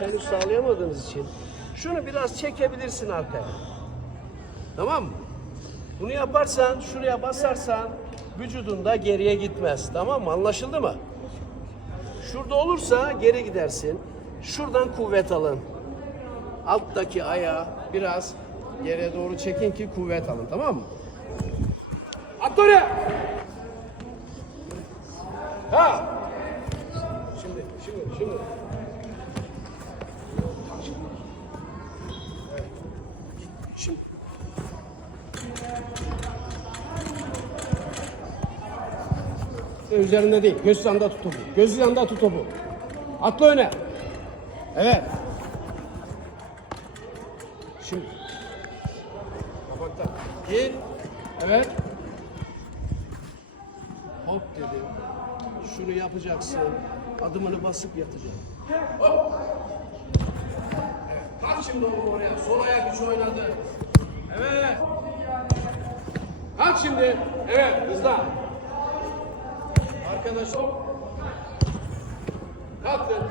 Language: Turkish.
henüz sağlayamadığınız için şunu biraz çekebilirsin arkaya. Tamam mı? Bunu yaparsan, şuraya basarsan vücudunda geriye gitmez. Tamam mı? Anlaşıldı mı? Şurada olursa geri gidersin. Şuradan kuvvet alın. Alttaki ayağı biraz geriye doğru çekin ki kuvvet alın. Tamam mı? At oraya. Ha. Şimdi, şimdi, şimdi. Üzerinde değil. Göz yanında tut topu. Göz yanında tut topu. Atla öne. Evet. Şimdi. Kapakta. Gir. Evet. Hop dedim. Şunu yapacaksın. Adımını basıp yatacaksın. Hop. Evet. Kalk şimdi oraya. Sol ayak üç oynadı. Evet. Kalk şimdi. Evet. Hızlan. Arkadaşlar. Kalktın.